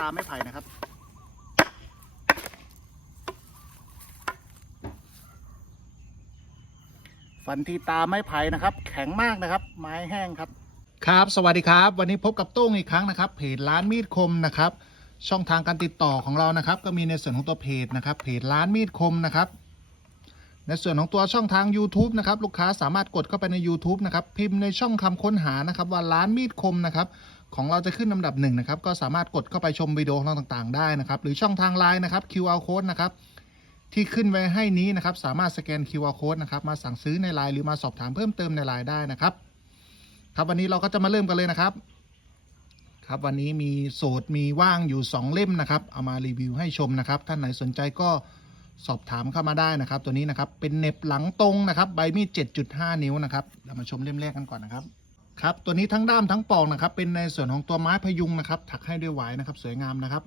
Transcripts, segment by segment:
ตาไม้ไผ่นะครับ ฟันที่ตาไม้ไผ่นะครับ แข็งมากนะครับ ไม้แห้งครับ ครับ สวัสดีครับ วันนี้พบกับโต้งอีกครั้งนะครับ เพจร้านมีดคมนะครับ ช่องทางการติดต่อของเรานะครับ ก็มีในส่วนของตัวเพจนะครับ เพจร้านมีดคมนะครับ ในส่วนของตัวช่องทาง YouTube นะครับลูกค้าสามารถกดเข้าไปใน YouTube นะครับพิมพ์ในช่องคำค้นหานะครับว่าร้านมีดคมนะครับของเราจะขึ้นลำดับหนึ่งนะครับก็สามารถกดเข้าไปชมวิดีโอของเราต่างๆ ได้นะครับหรือช่องทางไลน์นะครับ QR code นะครับที่ขึ้นไว้ให้นี้นะครับสามารถสแกน QR code นะครับมาสั่งซื้อในไลน์หรือมาสอบถามเพิ่มเติมในไลน์ได้นะครับครับวันนี้เราก็จะมาเริ่มกันเลยนะครับครับวันนี้มีโสดมีว่างอยู่ 2 เล่มนะครับเอามารีวิวให้ชมนะครับท่านไหนสนใจก็ สอบถามเข้ามาได้นะครับ ตัวนี้นะครับเป็นเน็บหลังตรงนะครับ ใบมีด 7.5 นิ้วนะครับเรามาชมเล่มแรกกันก่อนนะครับครับตัวนี้ทั้งด้ามทั้งปอกนะครับ เป็นในส่วนของตัวไม้พยุงนะครับ ถักให้ด้วยหวายนะครับ สวยงามนะครับ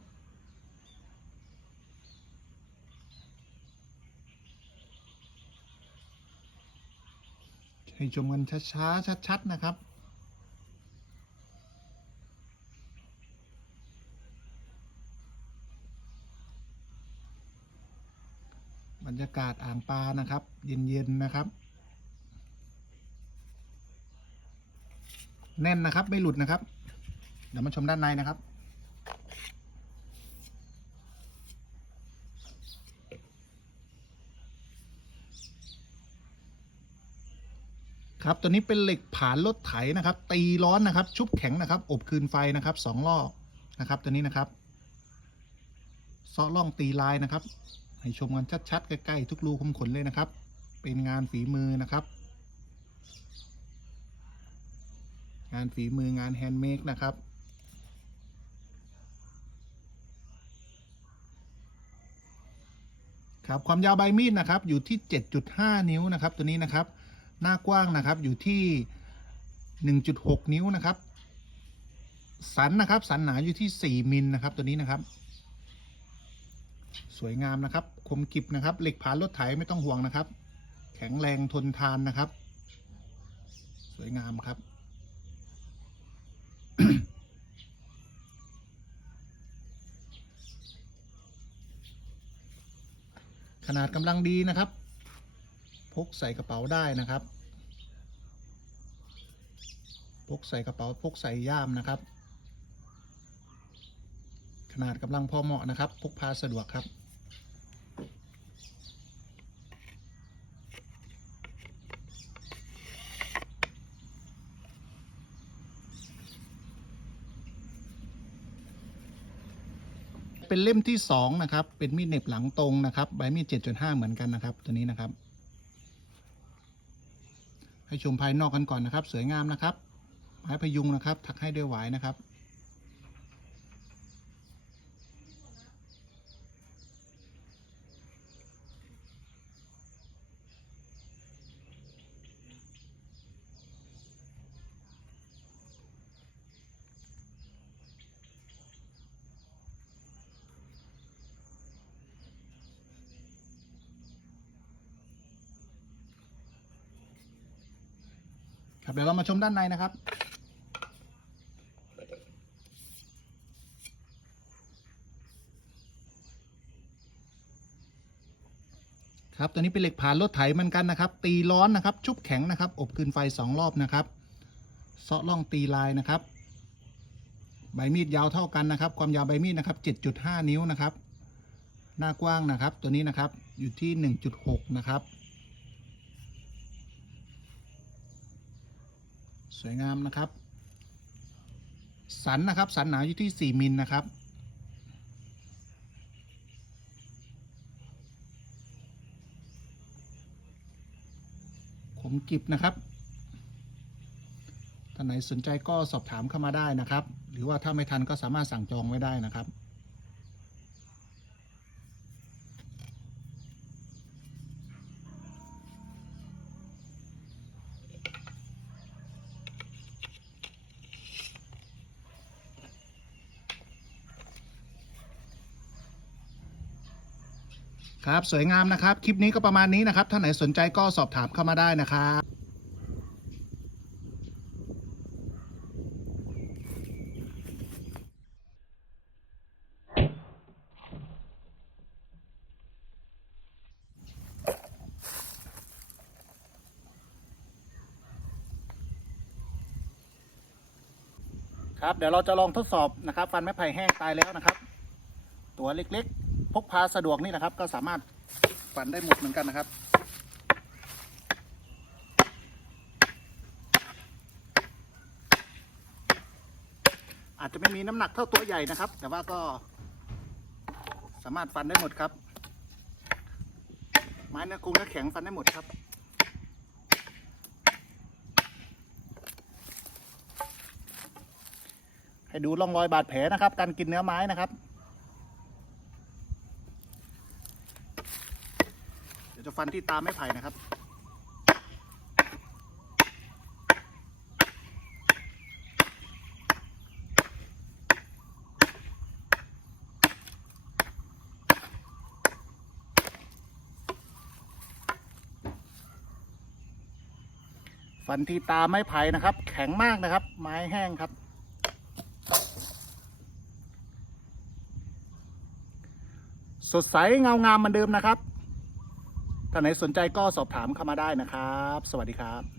ให้ชมกันช้าๆชัดๆนะครับ บรรยากาศอ่างปลานะครับ เย็นๆนะครับ แน่นนะครับไม่หลุดนะครับ เดี๋ยวมาชมด้านในนะครับครับตัวนี้เป็นเหล็กผานรถไถนะครับ ตีร้อนนะครับ ชุบแข็งนะครับ อบคืนไฟนะครับสองรอบนะครับ ตัวนี้นะครับซอล่องตีลายนะครับ ให้ชมกันชัดๆ ใกล้ๆ ทุกรูขุมขนเลยนะครับ เป็นงานฝีมือนะครับ งานฝีมืองานแฮนด์เมดนะครับครับความยาวใบมีดนะครับอยู่ที่ 7.5 นิ้วนะครับ ตัวนี้นะครับ หน้ากว้างนะครับอยู่ที่ 1.6 นิ้วนะครับ สันนะครับ สันหนาอยู่ที่ 4 มิลนะครับตัวนี้นะครับ สวยงามนะครับ คมกริบนะครับ เหล็กผานรถไถไม่ต้องห่วงนะครับ แข็งแรงทนทานนะครับ สวยงามครับ ขนาดกำลังดีนะครับ พกใส่กระเป๋าได้นะครับ พกใส่กระเป๋าพกใส่ย่ามนะครับ นาดกำลังพอเหมาะนะครับพกพาสะดวกครับ เป็นเล่มที่สองนะครับ เป็นมีดเหน็บหลังตรงนะครับ ใบมีดเจ็ดจุดห้าเหมือนกันนะครับ ตัวนี้นะครับ ให้ชมภายนอกกันก่อนนะครับ สวยงามนะครับไม้พยุงนะครับ ถักให้ด้วยหวายนะครับ ครับเดี๋ยวเรามาชมด้านในนะครับ ครับตัวนี้เป็นเหล็กผ่านรถไถเหมือนกันนะครับ ตีร้อนนะครับ ชุบแข็งนะครับ อบคืนไฟสองรอบนะครับเซาะล่องตีลายนะครับ ใบมีดยาวเท่ากันนะครับ ความยาวใบมีดนะครับ 7.5 นิ้วนะครับ หน้ากว้างนะครับ ตัวนี้นะครับอยู่ที่ 1.6 นะครับ สวยงามนะครับ สันนะครับ สันหนาอยู่ที่ 4มิลนะครับ ขมกริบนะครับท่านไหนสนใจก็สอบถามเข้ามาได้นะครับ หรือว่าถ้าไม่ทันก็สามารถสั่งจองไว้ได้นะครับ ครับสวยงามนะครับ คลิปนี้ก็ประมาณนี้นะครับท่านไหนสนใจก็สอบถามเข้ามาได้นะครับครับเดี๋ยวเราจะลองทดสอบนะครับ ฟันไม้ไผ่แห้งตายแล้วนะครับ ตัวเล็กๆ พกพาสะดวกนี่นะครับ ก็สามารถฟันได้หมดเหมือนกันนะครับ อาจจะไม่มีน้ำหนักเท่าตัวใหญ่นะครับ แต่ว่าก็สามารถฟันได้หมดครับ ไม้เนื้อกุ้งเนื้อแข็งฟันได้หมดครับให้ดูร่องรอยบาดแผลนะครับ การกินเนื้อไม้นะครับ ดี๋ยวจะฟันที่ตาไม้ไผ่นะครับ ฟันที่ตาไม้ไผ่นะครับ แข็งมากนะครับ ไม้แห้งครับสดใสเงางามเหมือนเดิมนะครับ ถ้าไหนสนใจก็สอบถามเข้ามาได้นะครับ สวัสดีครับ